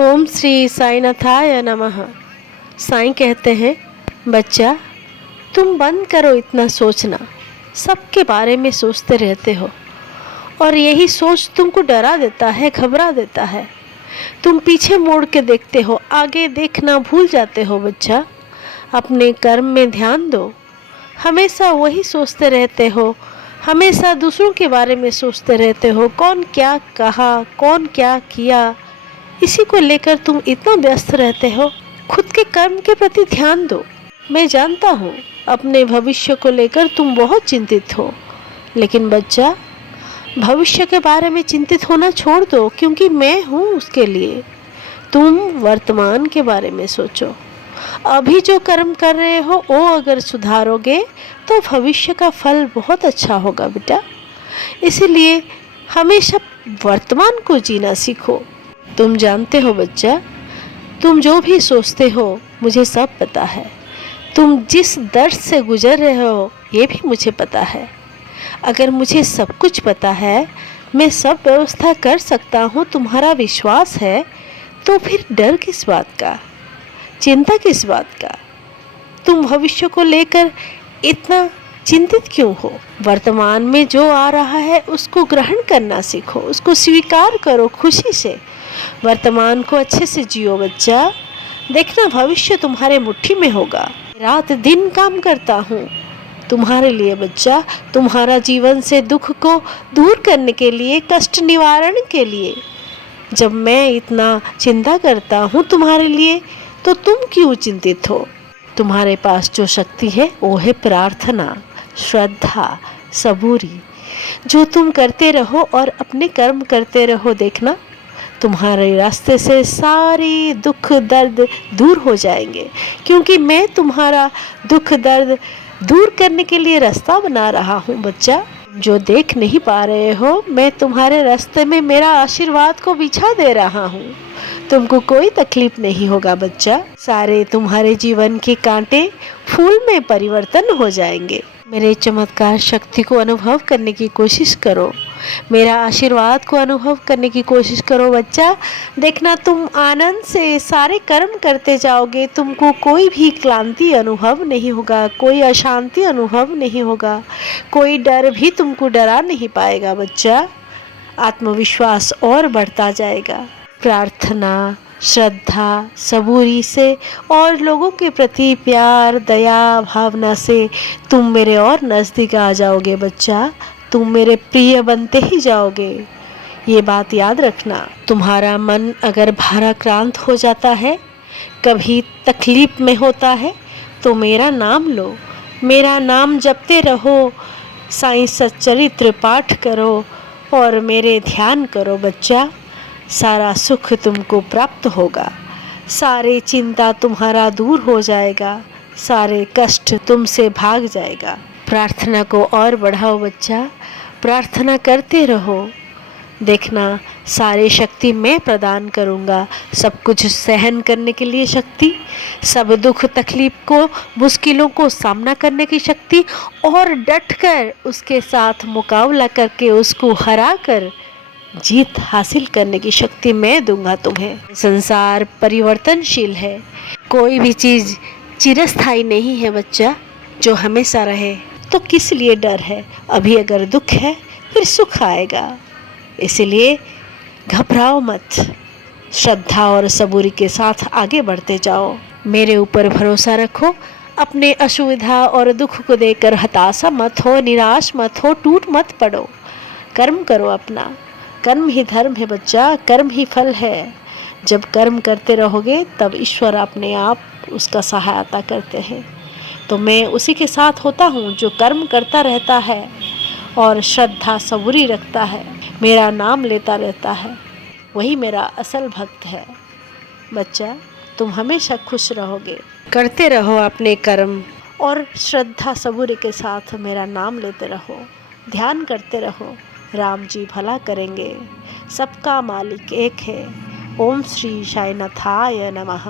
ओम श्री साईनाथाय नमः। साईं कहते हैं, बच्चा तुम बंद करो इतना सोचना। सबके बारे में सोचते रहते हो और यही सोच तुमको डरा देता है, घबरा देता है। तुम पीछे मोड़ के देखते हो, आगे देखना भूल जाते हो। बच्चा अपने कर्म में ध्यान दो। हमेशा वही सोचते रहते हो, हमेशा दूसरों के बारे में सोचते रहते हो, कौन क्या कहा, कौन क्या किया, इसी को लेकर तुम इतना व्यस्त रहते हो। खुद के कर्म के प्रति ध्यान दो। मैं जानता हूँ अपने भविष्य को लेकर तुम बहुत चिंतित हो, लेकिन बच्चा भविष्य के बारे में चिंतित होना छोड़ दो, क्योंकि मैं हूँ उसके लिए। तुम वर्तमान के बारे में सोचो। अभी जो कर्म कर रहे हो वो अगर सुधारोगे तो भविष्य का फल बहुत अच्छा होगा बेटा। इसीलिए हमेशा वर्तमान को जीना सीखो। तुम जानते हो बच्चा, तुम जो भी सोचते हो मुझे सब पता है। तुम जिस दर्द से गुजर रहे हो ये भी मुझे पता है। अगर मुझे सब कुछ पता है, मैं सब व्यवस्था कर सकता हूँ, तुम्हारा विश्वास है, तो फिर डर किस बात का, चिंता किस बात का? तुम भविष्य को लेकर इतना चिंतित क्यों हो? वर्तमान में जो आ रहा है उसको ग्रहण करना सीखो, उसको स्वीकार करो खुशी से। वर्तमान को अच्छे से जियो बच्चा। देखना भविष्य तुम्हारे मुट्ठी में होगा। रात दिन काम करता हूँ तुम्हारे लिए बच्चा, तुम्हारा जीवन से दुख को दूर करने के लिए, कष्ट निवारण के लिए। जब मैं इतना चिंता करता हूँ तुम्हारे लिए, तो तुम क्यों चिंतित हो? तुम्हारे पास जो शक्ति है वो है प्रार्थना, श्रद्धा, सबूरी। जो तुम करते रहो और अपने कर्म करते रहो, देखना तुम्हारे रास्ते से सारी दुख दर्द दूर हो जाएंगे, क्योंकि मैं तुम्हारा दुख दर्द दूर करने के लिए रास्ता बना रहा हूँ बच्चा। जो देख नहीं पा रहे हो, मैं तुम्हारे रास्ते में मेरा आशीर्वाद को बिछा दे रहा हूँ। तुमको कोई तकलीफ नहीं होगा बच्चा। सारे तुम्हारे जीवन के कांटे फूल में परिवर्तन हो जाएंगे। मेरे चमत्कार शक्ति को अनुभव करने की कोशिश करो, मेरा आशीर्वाद को अनुभव करने की कोशिश करो बच्चा। देखना तुम आनंद से सारे कर्म करते जाओगे, तुमको कोई भी क्लांति अनुभव नहीं होगा, कोई अशांति अनुभव नहीं होगा, कोई डर भी तुमको डरा नहीं पाएगा बच्चा। आत्मविश्वास और बढ़ता जाएगा। प्रार्थना, श्रद्धा, सबूरी से और लोगों के प्रति प्यार, दया भावना से तुम मेरे और नज़दीक आ जाओगे बच्चा। तुम मेरे प्रिय बनते ही जाओगे। ये बात याद रखना। तुम्हारा मन अगर भाराक्रांत हो जाता है, कभी तकलीफ में होता है, तो मेरा नाम लो, मेरा नाम जपते रहो, साईं सच्चरित्र पाठ करो और मेरे ध्यान करो बच्चा। सारा सुख तुमको प्राप्त होगा, सारे चिंता तुम्हारा दूर हो जाएगा, सारे कष्ट तुमसे भाग जाएगा। प्रार्थना को और बढ़ाओ बच्चा, प्रार्थना करते रहो। देखना सारी शक्ति मैं प्रदान करूँगा, सब कुछ सहन करने के लिए शक्ति, सब दुख तकलीफ को, मुश्किलों को सामना करने की शक्ति, और डटकर उसके साथ मुकाबला करके उसको हरा कर जीत हासिल करने की शक्ति मैं दूंगा तुम्हें। संसार परिवर्तनशील है, कोई भी चीज़ चिरस्थायी नहीं है बच्चा जो हमेशा रहे। तो किस लिए डर है? अभी अगर दुख है फिर सुख आएगा, इसलिए घबराओ मत। श्रद्धा और सबूरी के साथ आगे बढ़ते जाओ। मेरे ऊपर भरोसा रखो। अपने असुविधा और दुख को देखकर हताशा मत हो, निराश मत हो, टूट मत पड़ो। कर्म करो अपना। कर्म ही धर्म है बच्चा, कर्म ही फल है। जब कर्म करते रहोगे तब ईश्वर अपने आप उसका सहायता करते हैं। तो मैं उसी के साथ होता हूँ जो कर्म करता रहता है और श्रद्धा सबूरी रखता है, मेरा नाम लेता रहता है, वही मेरा असल भक्त है। बच्चा तुम हमेशा खुश रहोगे। करते रहो अपने कर्म और श्रद्धा सबूरी के साथ मेरा नाम लेते रहो, ध्यान करते रहो। राम जी भला करेंगे, सबका मालिक एक है। ओम श्री साईनाथाय नमः।